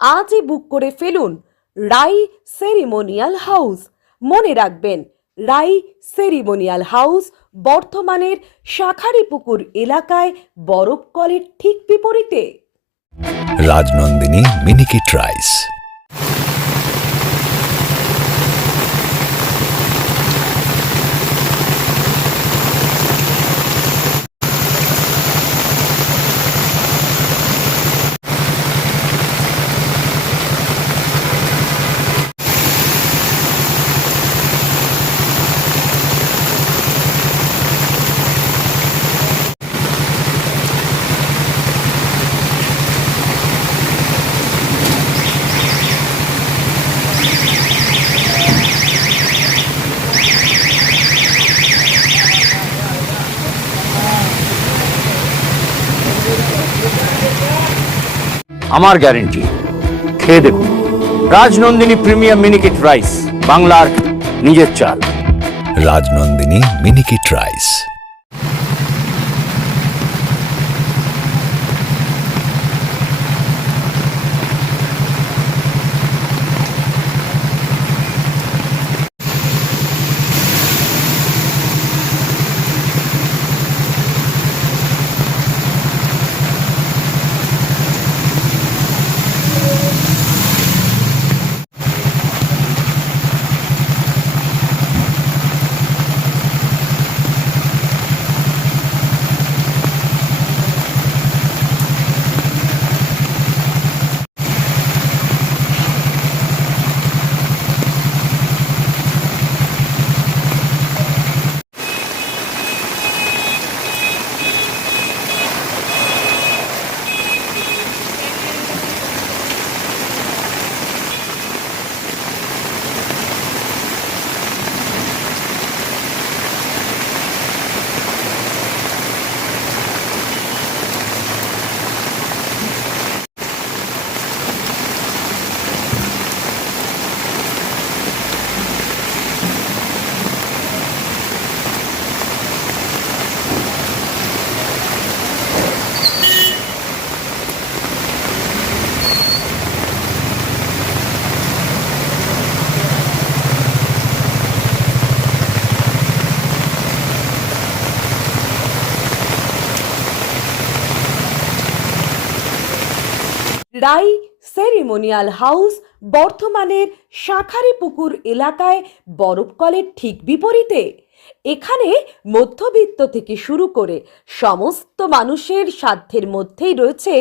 আজই বুক করে ফেলুন রাই সেরিমোনিয়াল হাউস। মনে রাখবেন, রাই সেরিমোনিয়াল হাউস বর্ধমানের শাঁখারীপুকুর এলাকায় বরফ কলের ঠিক বিপরীতে। রাজনন্দিনী মিনিকিট রাইস। আমার গ্যারেন্টি, খেয়ে দেখুন রাজনন্দিনী প্রিমিয়াম মিনিকিট রাইস, বাংলার নিজের চাল। রাজনন্দিনী মিনিকিট রাইস। রাই সেরিমোনিয়াল হাউস বর্ধমানের শাঁখারীপুকুর এলাকায় বরফ কলের ঠিক বিপরীতে। এখানে মধ্যবিত্ত থেকে শুরু করে সমস্ত মানুষের সাধ্যের মধ্যেই রয়েছে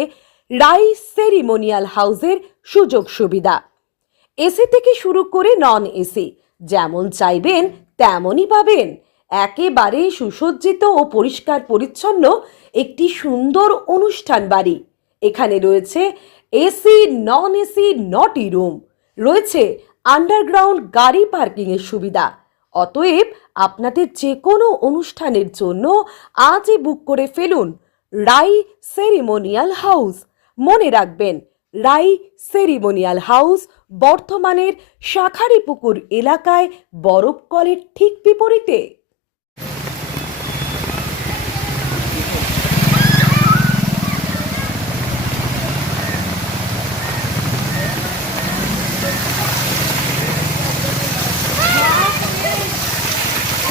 রাই সেরিমোনিয়াল হাউসের সুযোগ সুবিধা। এসি থেকে শুরু করে নন এসি যেমন চাইবেন তেমনই পাবেন। একেবারে সুসজ্জিত ও পরিষ্কার পরিচ্ছন্ন একটি সুন্দর অনুষ্ঠান বাড়ি। এখানে রয়েছে এসি, নন এসি, নটি রুম, রয়েছে আন্ডারগ্রাউন্ড গাড়ি পার্কিংয়ের সুবিধা। অতএব আপনাদের যে কোনো অনুষ্ঠানের জন্য আজই বুক করে ফেলুন রাই সেরিমোনিয়াল হাউস। মনে রাখবেন, রাই সেরিমোনিয়াল হাউস বর্ধমানের শাঁখারীপুকুর এলাকায় বরফ কলের ঠিক বিপরীতে।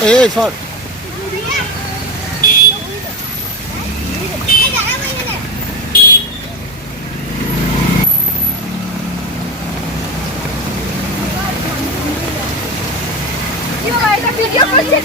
এই সর ভিডিও করছে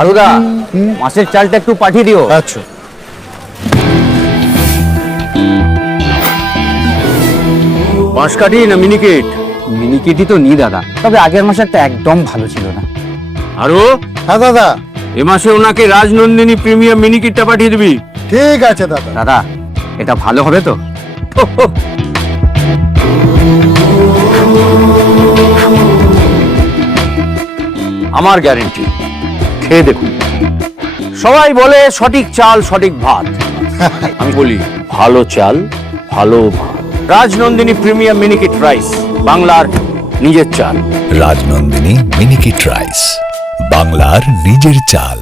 আলুদা, মাছের চালটা একটু পাঠিয়ে দিও। আচ্ছা। বাঁশকাঠি না মিনিকেট? মিনিকেটই তো নি দাদা, তবে আগের মাসেরটা একদম ভালো ছিল না। আরো হ্যাঁ দাদা, এ মাসে ওনাকে রাজনন্দিনী প্রিমিয়াম মিনিকেটটা পাঠিয়ে দিবি। ঠিক আছে দাদা। দাদা, এটা ভালো হবে তো? আমার গ্যারেন্টি, খেয়ে দেখুন। সবাই বলে সঠিক চাল সঠিক ভাত, আমি বলি ভালো চাল ভালো ভাত। রাজনন্দিনী প্রিমিয়াম মিনিকেট রাইস, বাংলার নিজের চাল। রাজনন্দিনী মিনিকেট রাইস, বাংলার নিজের চাল।